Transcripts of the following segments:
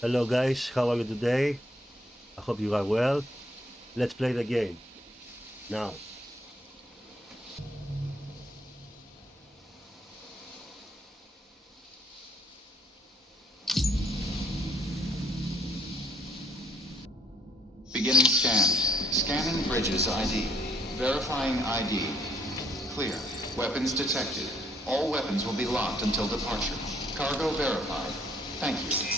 Hello guys, how are you today? I hope you are well. Let's play the game. Now. Beginning scan. Scanning bridges ID. Verifying ID. Clear. Weapons detected. All weapons will be locked until departure. Cargo verified. Thank you.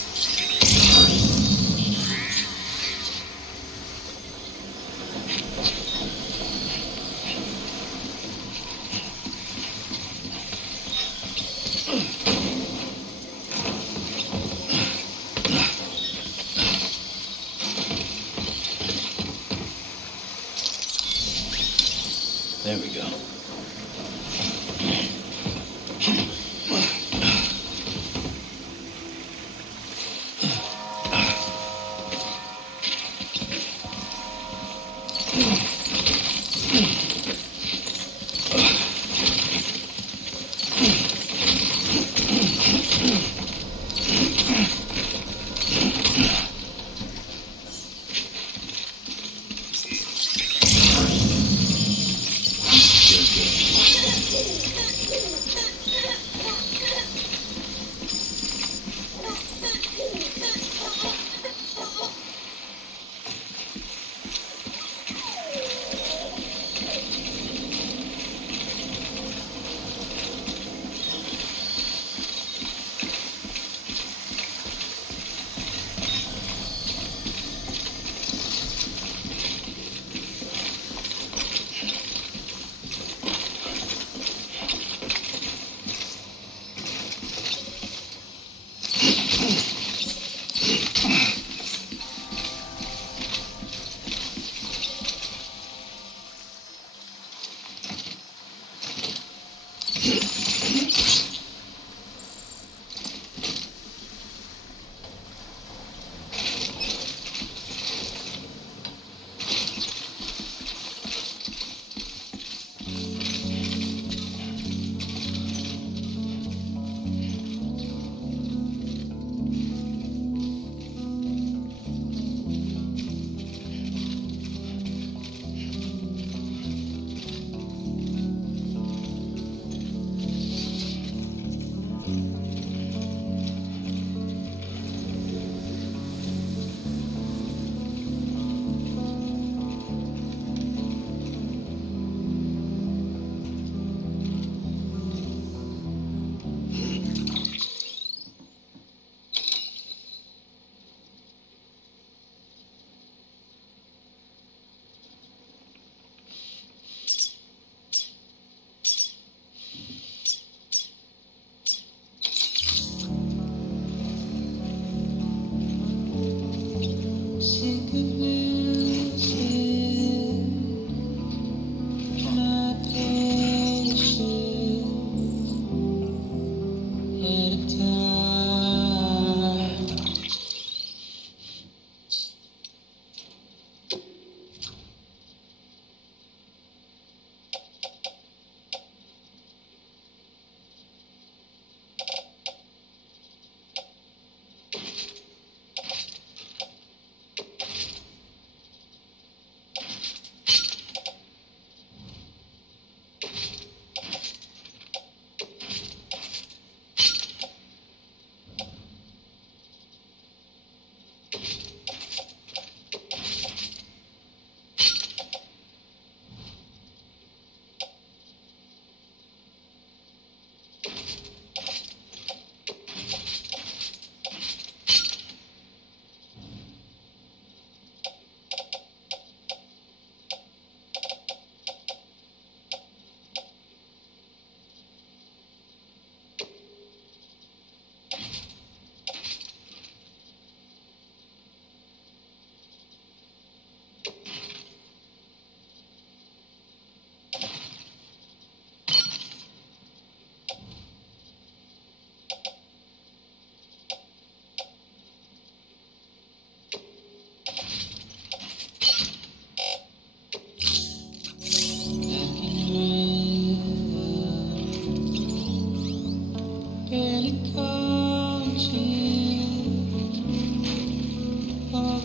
There we go.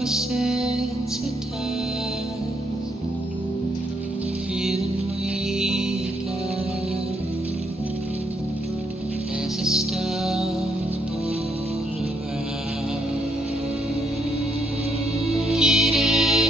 desensitized, feeling weaker as I stumble around. Get out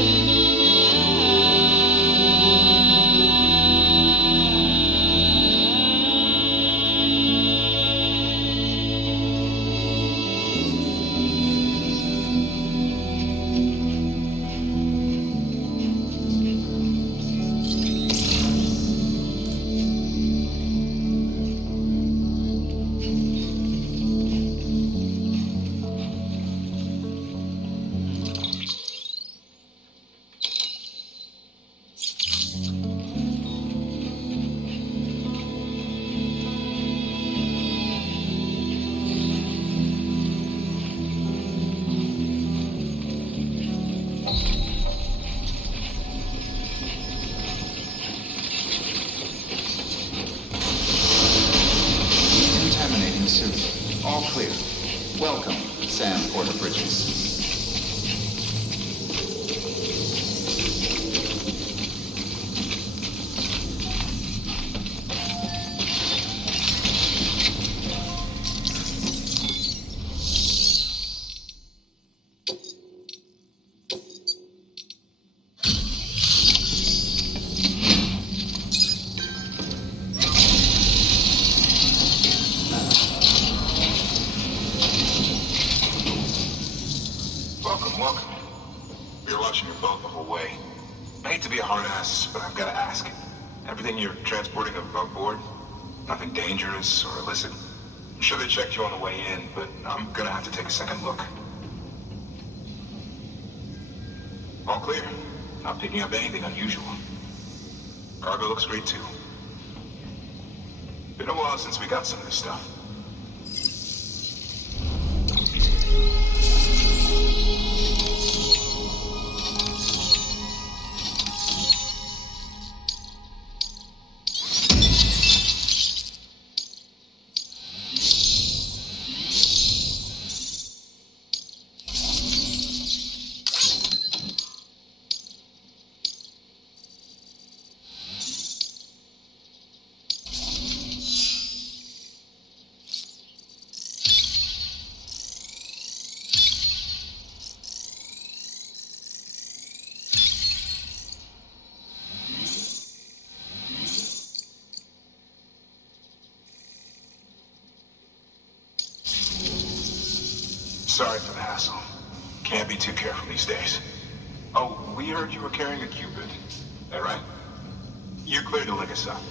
of my Contaminating suit. All clear. Welcome, Sam Porter Bridges. Welcome. We were watching your boat move away. I hate to be a hard ass, but I've got to ask. Everything you're transporting above board? Nothing dangerous or illicit? I'm sure they checked you on the way in, but I'm gonna have to take a second look. All clear. Not picking up anything unusual. Cargo looks great too. Been a while since we got some of this stuff. Sorry for the hassle. Can't be too careful these days. Oh, we heard you were carrying a Cupid. That right? You're clear to lick us up.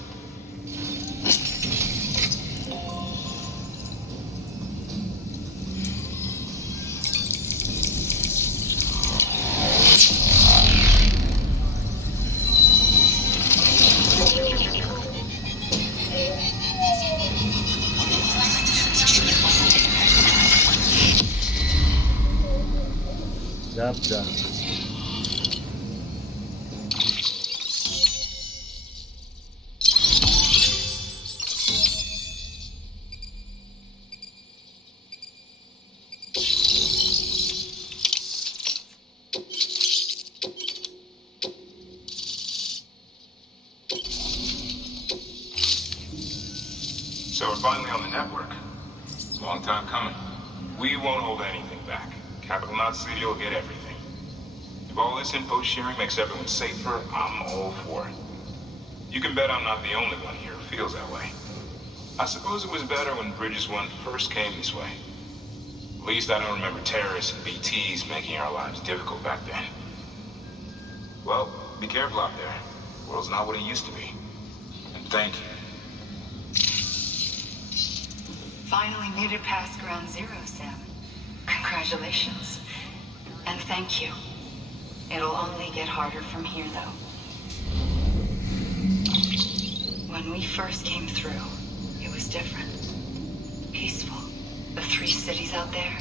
Dab. So we're finally on the network. Long time coming. We won't hold anything back. Capital Knot City will get everything. If all this info sharing makes everyone safer, I'm all for it. You can bet I'm not the only one here who feels that way. I suppose it was better when Bridges 1 first came this way. At least I don't remember terrorists and BTs making our lives difficult back then. Well, be careful out there. The world's not what it used to be. And thank you. Finally made it past ground zero, Sam. Congratulations. And thank you. It'll only get harder from here, though. When we first came through, it was different. Peaceful. The 3 cities out there,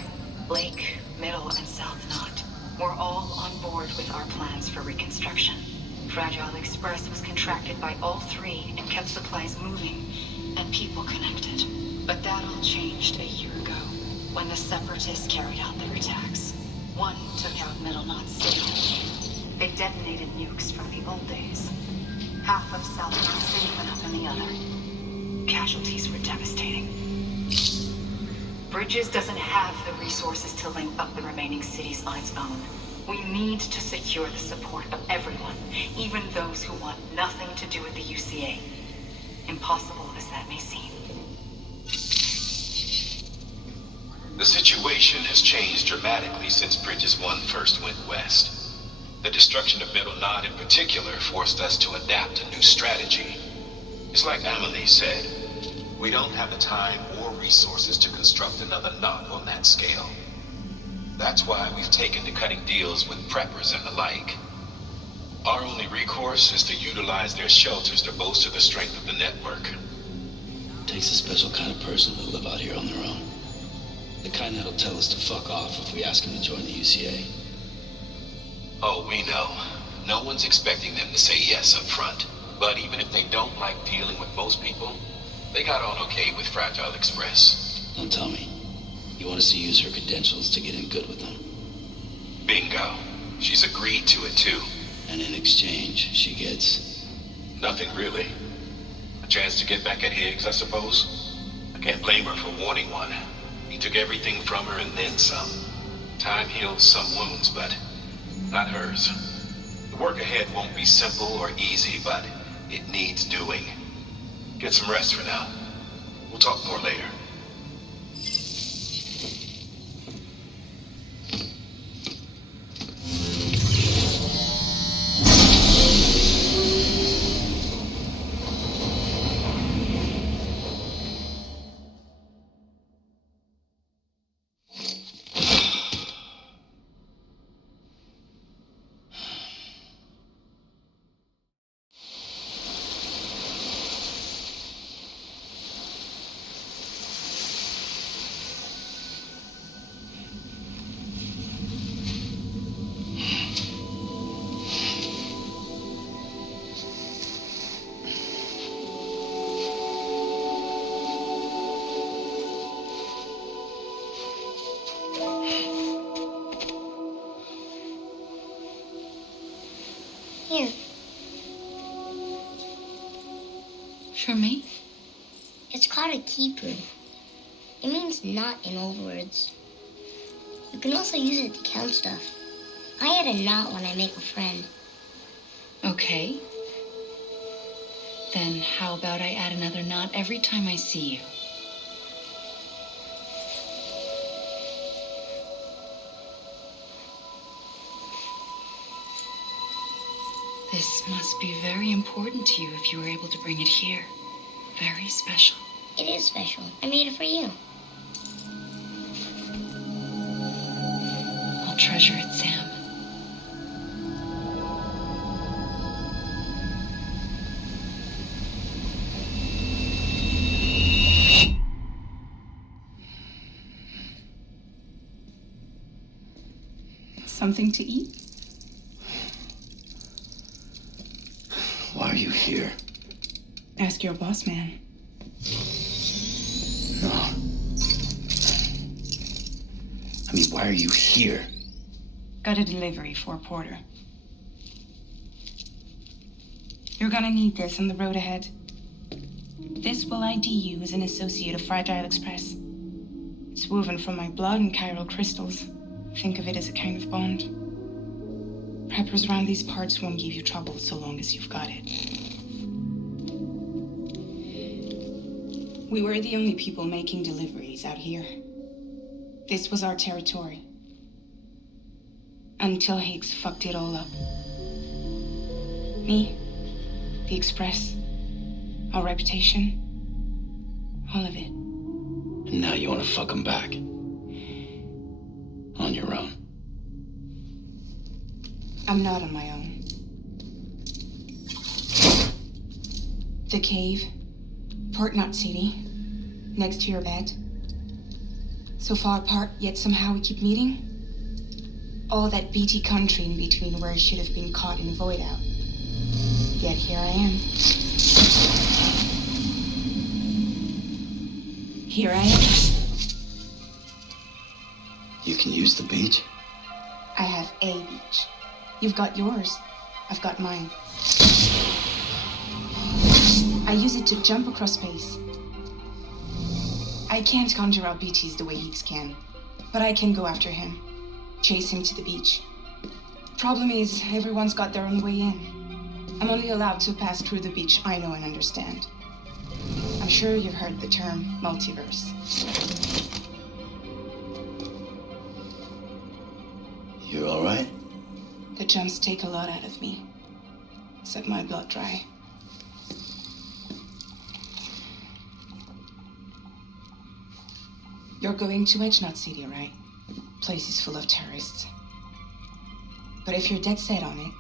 Lake, Middle, and South Knot, were all on board with our plans for reconstruction. Fragile Express was contracted by all 3 and kept supplies moving and people connected. But that all changed a year ago, when the Separatists carried out their attacks. One took out Middle Knot City. They detonated nukes from the old days. Half of South Knot City went up in the other. Casualties were devastating. Bridges doesn't have the resources to link up the remaining cities on its own. We need to secure the support of everyone, even those who want nothing to do with the UCA. Impossible as that may seem. The situation has changed dramatically since Bridges 1 first went west. The destruction of Middle Knot in particular forced us to adapt a new strategy. It's like Amelie said, we don't have the time or resources to construct another knot on that scale. That's why we've taken to cutting deals with preppers and the like. Our only recourse is to utilize their shelters to bolster the strength of the network. Takes a special kind of person to live out here on their own. The kind that'll tell us to fuck off if we ask them to join the UCA. Oh, we know. No one's expecting them to say yes up front. But even if they don't like dealing with most people, they got on okay with Fragile Express. Don't tell me. You want us to use her credentials to get in good with them. Bingo. She's agreed to it too. And in exchange, she gets... Nothing really. A chance to get back at Higgs, I suppose. I can't blame her for wanting one. He took everything from her and then some. Time heals some wounds, but not hers. The work ahead won't be simple or easy, but it needs doing. Get some rest for now. We'll talk more later. Here. For me? It's called a keeper. It means knot in old words. You can also use it to count stuff. I add a knot when I make a friend. Okay. Then how about I add another knot every time I see you? This must be very important to you if you were able to bring it here. Very special. It is special. I made it for you. I'll treasure it, Sam. Something to eat? Why are you here? Ask your boss man. No. I mean, why are you here? Got a delivery for Porter. You're gonna need this on the road ahead. This will ID you as an associate of Fragile Express. It's woven from my blood and chiral crystals. Think of it as a kind of bond. Preppers around these parts won't give you trouble so long as you've got it. We were the only people making deliveries out here. This was our territory. Until Higgs fucked it all up. Me, the Express, our reputation, all of it. And now you want to fuck him back. On your own. I'm not on my own. The cave, Port Knot City, next to your bed. So far apart, yet somehow we keep meeting? All that BT country in between where I should have been caught in a void out. Yet here I am. Here I am. You can use the beach? I have a beach. You've got yours. I've got mine. I use it to jump across space. I can't conjure out BTs the way Heeks can, but I can go after him, chase him to the beach. Problem is, everyone's got their own way in. I'm only allowed to pass through the beach I know and understand. I'm sure you've heard the term multiverse. You all right? The jumps take a lot out of me. Set my blood dry. You're going to Edgenut City, right? Place is full of terrorists. But if you're dead set on it,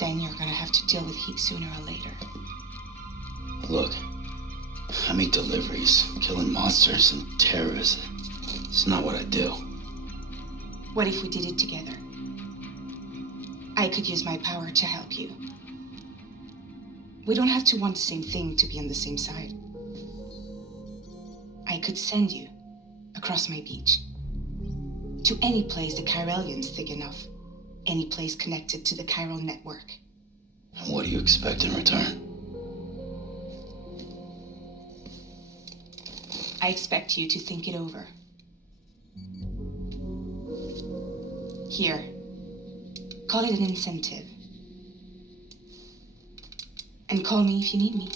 then you're gonna have to deal with heat sooner or later. Look, I make deliveries, killing monsters and terrorists. It's not what I do. What if we did it together? I could use my power to help you. We don't have to want the same thing to be on the same side. I could send you across my beach to any place the Chiralian's thick enough. Any place connected to the chiral network. And what do you expect in return? I expect you to think it over. Here, call it an incentive. And call me if you need me.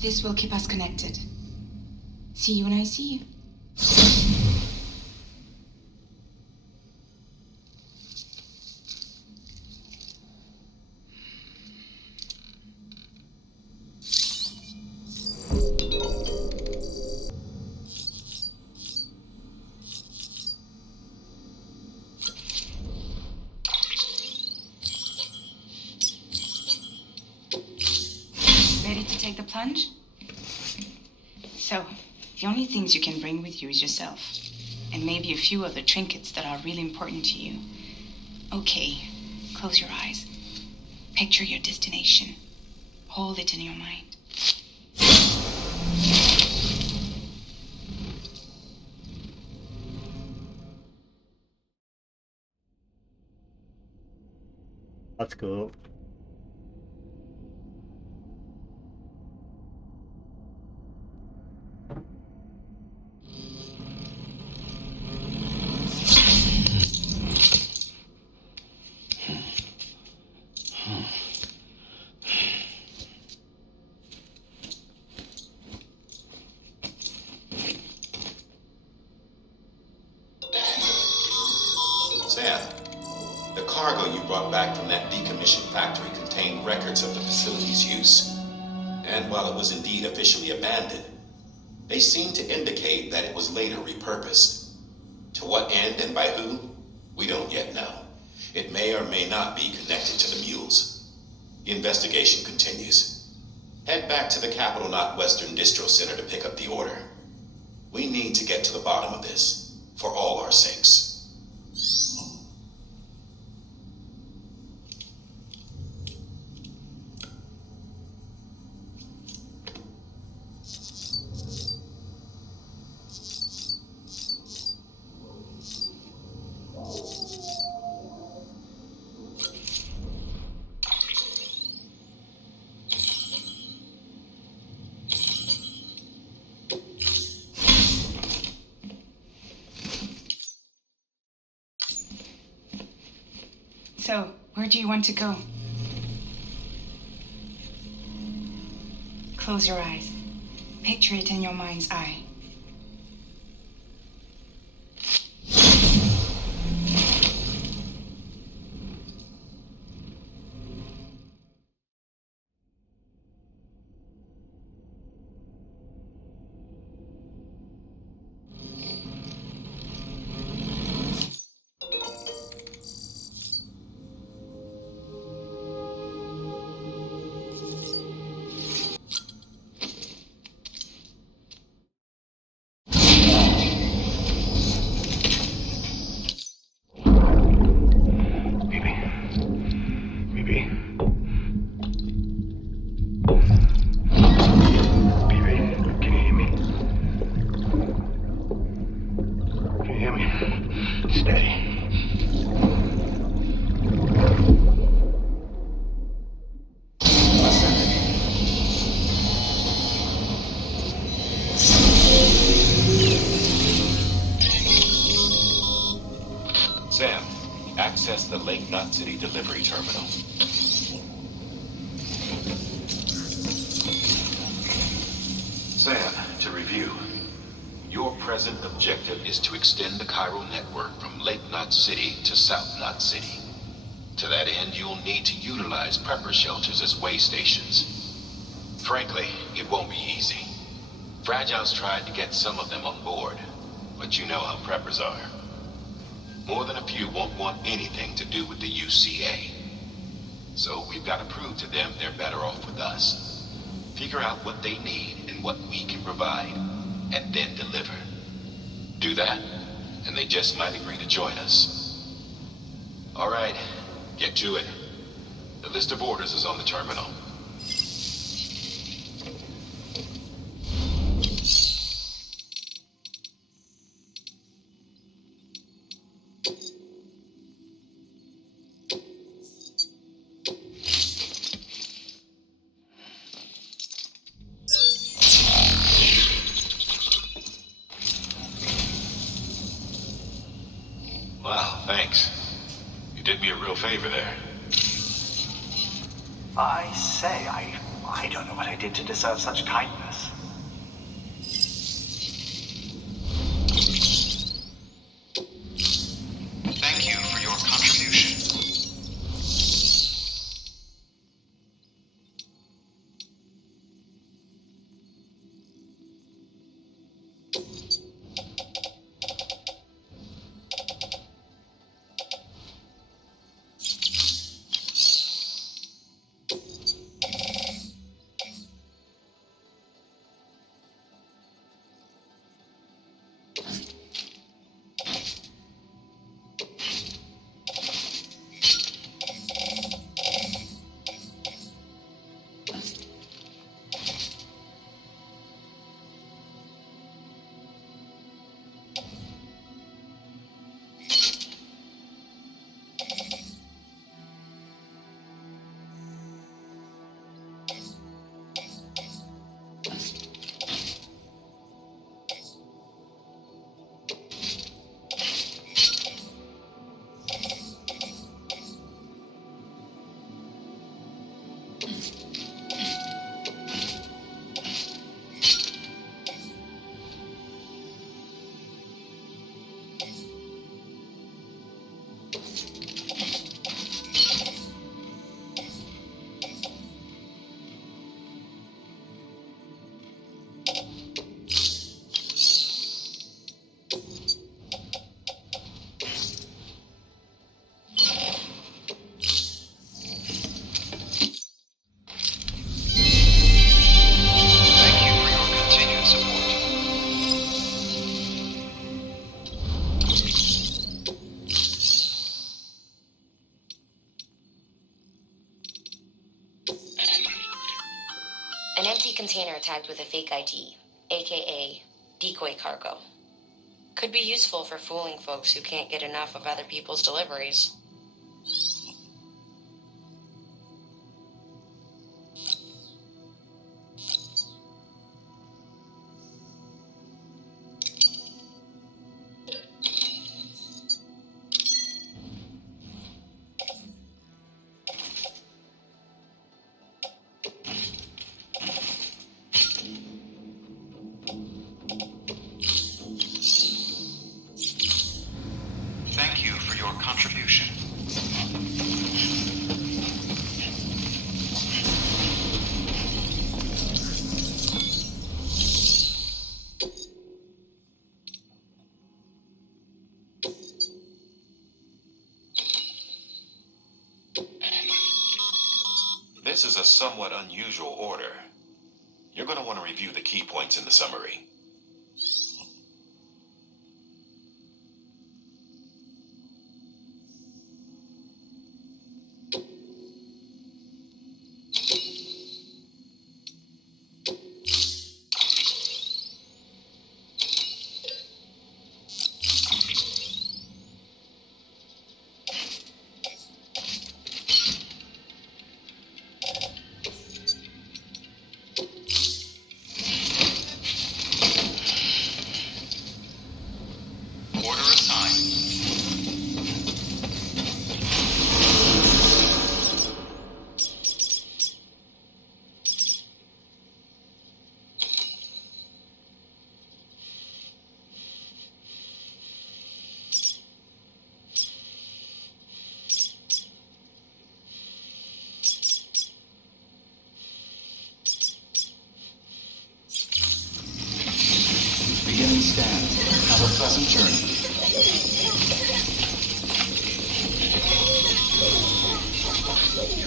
This will keep us connected. See you when I see you. Ready to take the plunge? So, the only things you can bring with you is yourself. And maybe a few other trinkets that are really important to you. Okay, close your eyes. Picture your destination. Hold it in your mind. That's cool. Sam, the cargo you brought back from that decommissioned factory contained records of the facility's use. And while it was indeed officially abandoned, they seem to indicate that it was later repurposed. To what end and by who? We don't yet know. It may or may not be connected to the mules. The investigation continues. Head back to the Capital Knot Western Distro Center to pick up the order. We need to get to the bottom of this, for all our sakes. So, where do you want to go? Close your eyes. Picture it in your mind's eye. Access the Lake Knot City delivery terminal. Sam, to review. Your present objective is to extend the chiral network from Lake Knot City to South Knot City. To that end, you'll need to utilize prepper shelters as way stations. Frankly, it won't be easy. Fragile's tried to get some of them on board, but you know how preppers are. More than a few won't want anything to do with the UCA. So we've got to prove to them they're better off with us. Figure out what they need and what we can provide, and then deliver. Do that, and they just might agree to join us. All right, get to it. The list of orders is on the terminal. Wow, thanks. You did me a real favor there. I say, I don't know what I did to deserve such kindness. Thank you for your contribution. Thank you for your continued support. An empty container tagged with a fake ID, aka decoy cargo. Could be useful for fooling folks who can't get enough of other people's deliveries. Thank you for your contribution. This is a somewhat unusual order. You're going to want to review the key points in the summary.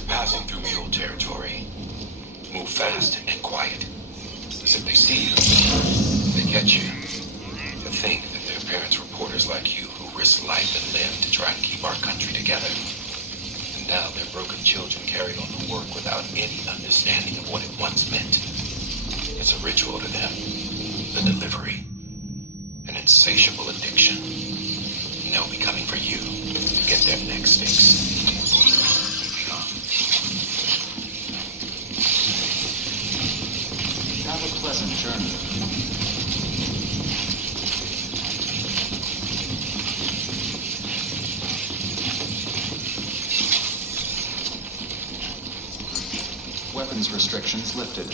passing through mule territory. Move fast and quiet. Because if they see you, they catch you. To think that their parents reporters like you who risk life and limb to try and keep our country together. And now their broken children carry on the work without any understanding of what it once meant. It's a ritual to them. The delivery. An insatiable addiction. And they'll be coming for you to get their next fix. Have a pleasant journey. Weapons restrictions lifted.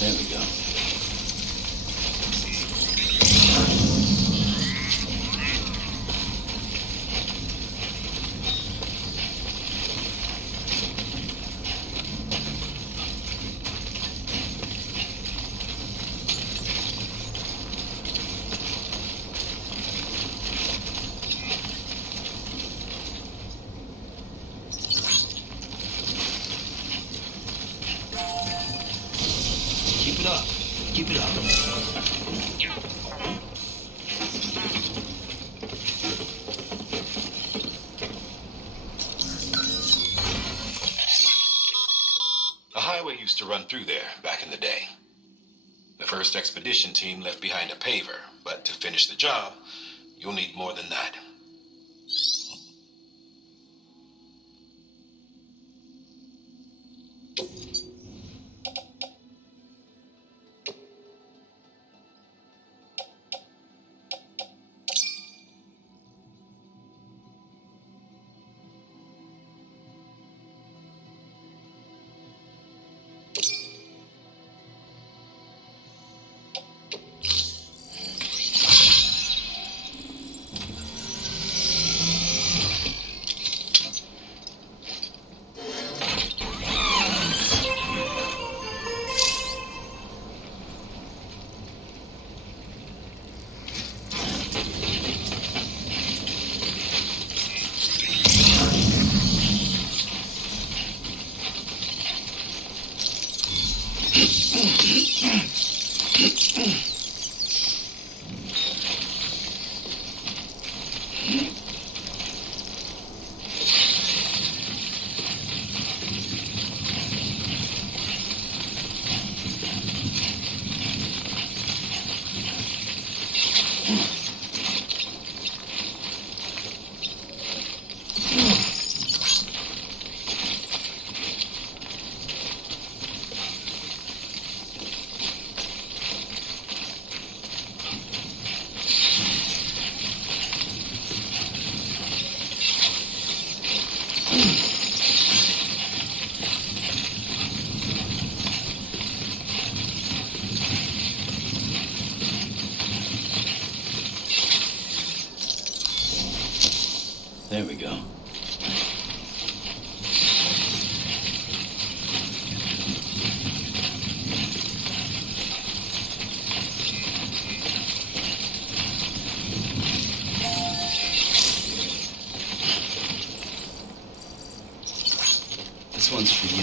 There we go. Keep it up. Keep it up. A highway used to run through there back in the day. The first expedition team left behind a paver, but to finish the job, you'll need more than that. There we go. This one's for you.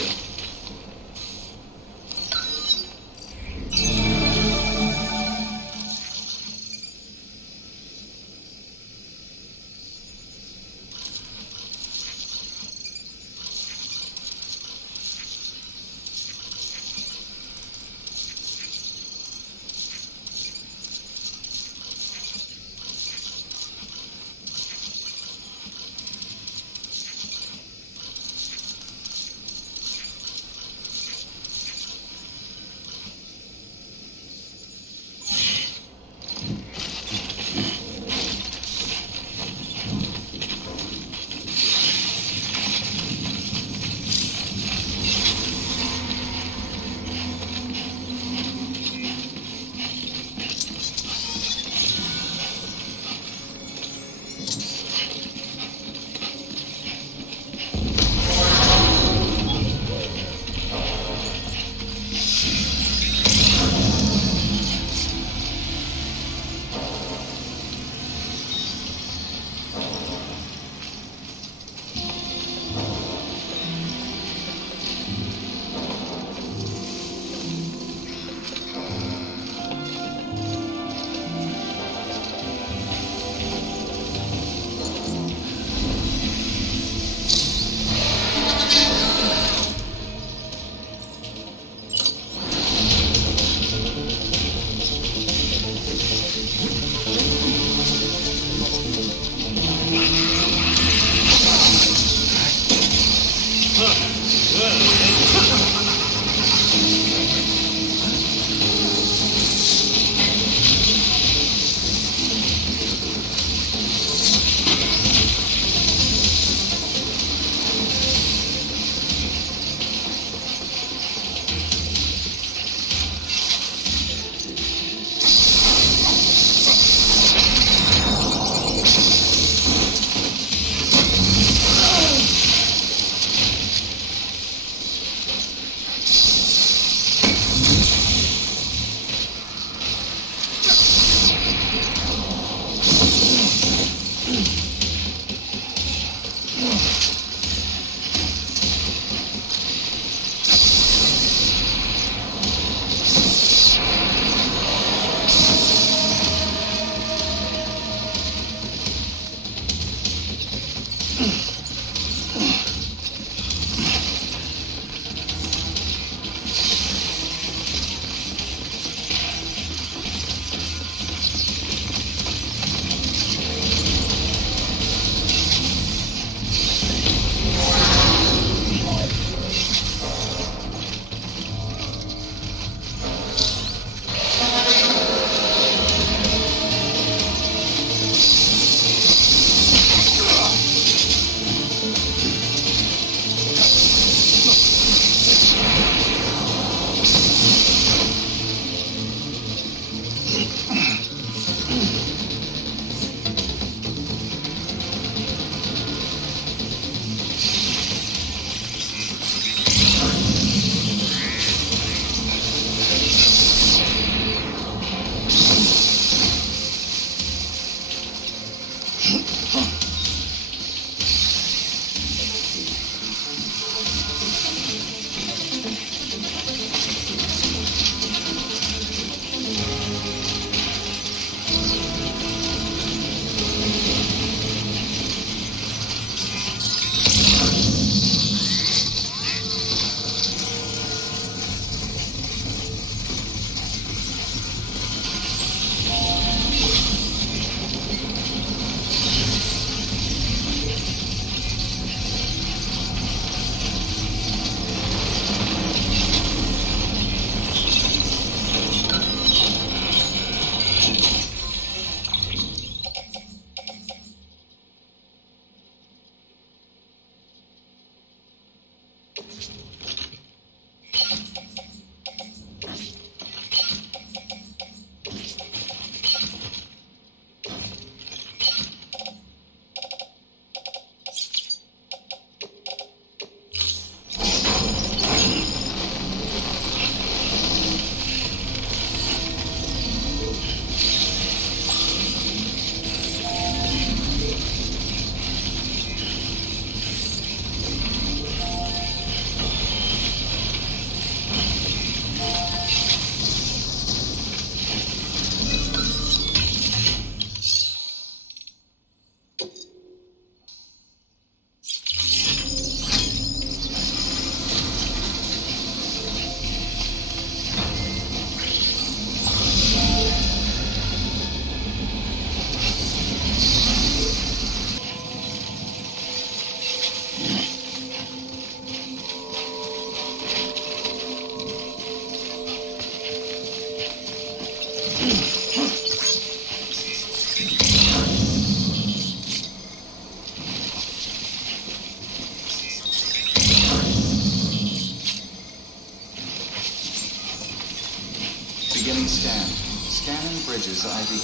scanned. Scanning Bridges ID.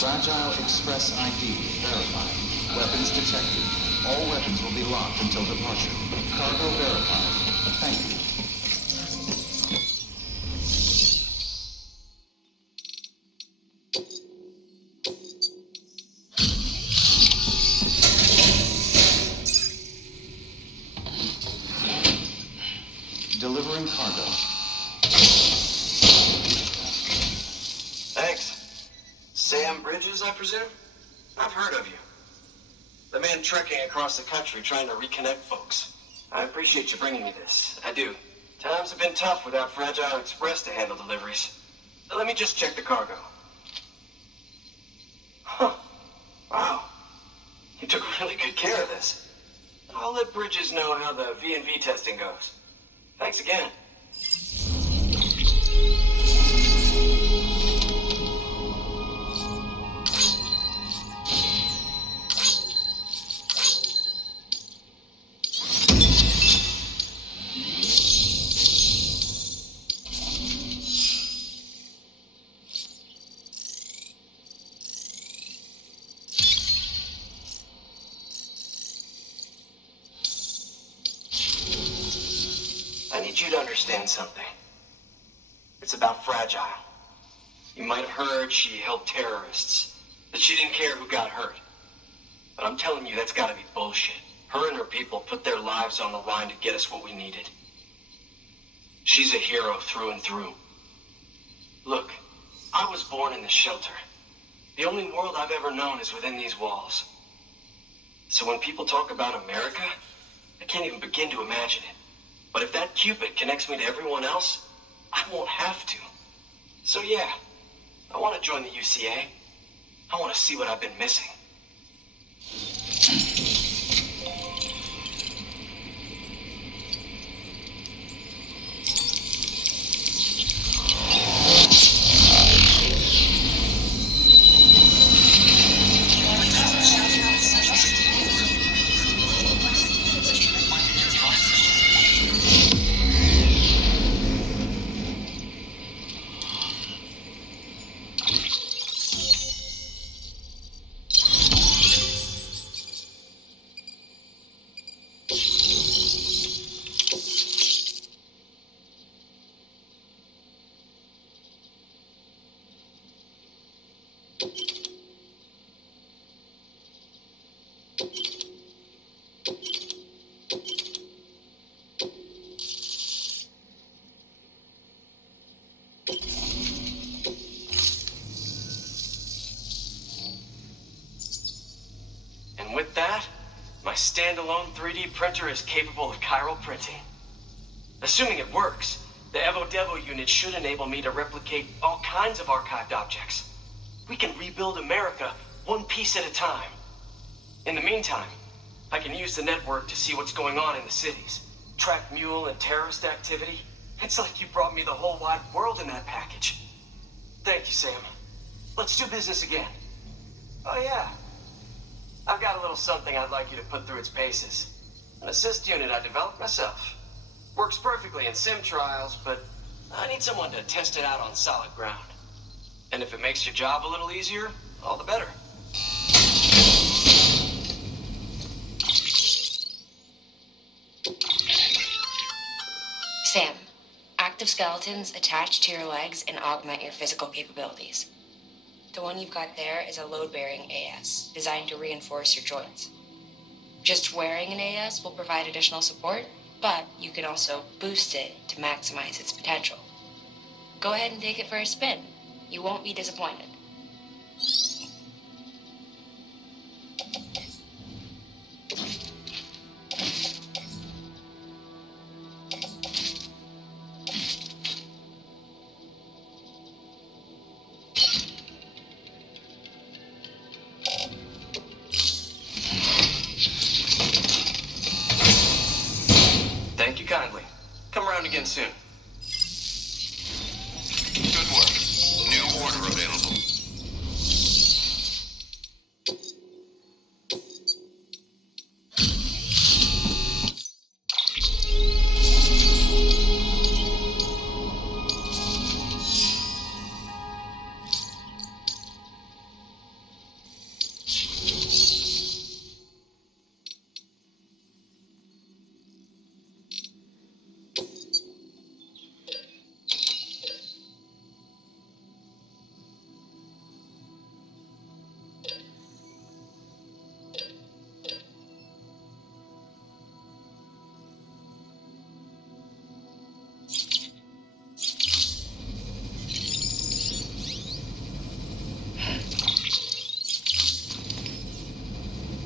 Fragile Express ID verified. Weapons detected. All weapons will be locked until departure. Cargo verified. Thank you. Delivering cargo. Thanks. Sam Bridges, I presume? I've heard of you. The man trekking across the country trying to reconnect folks. I appreciate you bringing me this. I do. Times have been tough without Fragile Express to handle deliveries. Let me just check the cargo. Huh. Wow. You took really good care of this. I'll let Bridges know how the V&V testing goes. Thanks again. I need you to understand something. It's about Fragile. You might have heard she helped terrorists, that she didn't care who got hurt. But I'm telling you, that's gotta be bullshit. Her and her people put their lives on the line to get us what we needed. She's a hero through and through. Look, I was born in the shelter. The only world I've ever known is within these walls. So when people talk about America, I can't even begin to imagine it. But if that Cupid connects me to everyone else, I won't have to. So yeah, I want to join the UCA. I want to see what I've been missing. And with that, my standalone 3D printer is capable of chiral printing. Assuming it works, the Evo Devo unit should enable me to replicate all kinds of archived objects. We can rebuild America one piece at a time. In the meantime, I can use the network to see what's going on in the cities, track mule and terrorist activity. It's like you brought me the whole wide world in that package. Thank you, Sam. Let's do business again. Oh yeah, I've got a little something I'd like you to put through its paces. An assist unit I developed myself. Works perfectly in sim trials, but I need someone to test it out on solid ground. And if it makes your job a little easier, all the better. Sam, active skeletons attach to your legs and augment your physical capabilities. The one you've got there is a load-bearing AS, designed to reinforce your joints. Just wearing an AS will provide additional support, but you can also boost it to maximize its potential. Go ahead and take it for a spin. You won't be disappointed. Thank you kindly. Come around again soon.